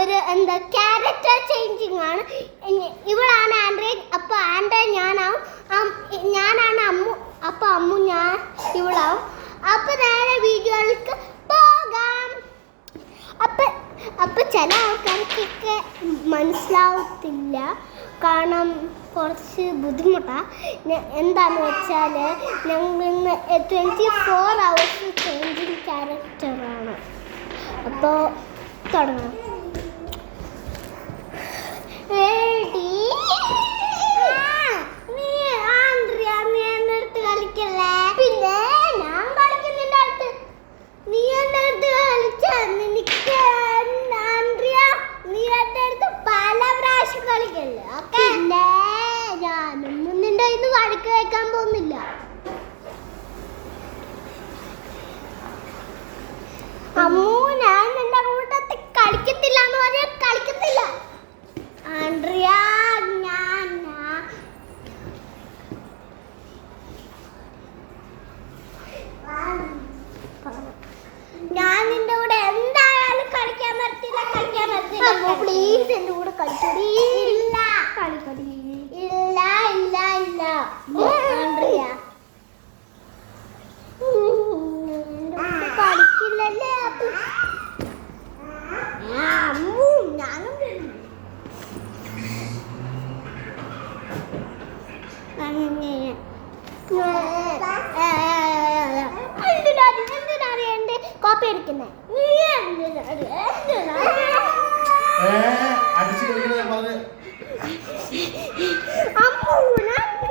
ഒരു എന്താ character changing ആണ്. ഇവളാണ് ആൻഡ്രോയിഡ്, അപ്പോൾ ആൻഡ്രോയിഡ് ഞാനാണ് അമ്മു, അപ്പോൾ അമ്മു ഞാൻ ഇവളാവും. അപ്പോൾ നേരെ വീഡിയോയിലേക്ക് പോകാം. അപ്പം ചില ആൾക്കാർക്കൊക്കെ മനസ്സിലാവത്തില്ല, കാരണം കുറച്ച് ബുദ്ധിമുട്ടാണ്. എന്താണെന്ന് വെച്ചാൽ ഞങ്ങൾ ഇന്ന് 24 hours ചേഞ്ചിങ് ക്യാരക്ടറാണ്. അപ്പോൾ തുടങ്ങാം. പിന്നെ ഞാൻ കളിക്കുന്നില്ല അടുത്ത്, നീ എൻ്റെ അടുത്ത് കളിച്ചാൽ നീ എൻ്റെ അടുത്ത് പല പ്രാവശ്യം കളിക്കല്ലേ. പിന്നെ ഞാനൊന്നും നിന്റെ ഇന്ന് വഴക്ക് വെക്കാൻ പോകുന്നില്ല. അമ്മു ഞാൻ നിന്റെ കൂട്ടത്തിൽ കളിക്കത്തില്ല എന്ന് പറഞ്ഞാൽ കളിക്കത്തില്ല. ആൻഡ്രിയ ഞാൻ നിന്റെ കൂടെ എന്തായാലും കളിക്കാൻ പറ്റില്ല. പ്ലീസ് എന്റെ കൂടെ കളിക്കടി. ഇല്ല കളിക്കടി. ഇല്ല ഇല്ല ഇല്ല ആൻഡ്രിയ കളിക്കില്ലല്ലേ. ഞാനും എന്തിനറിയണ്ടേ കോപ്പി അടിക്കുന്നേ?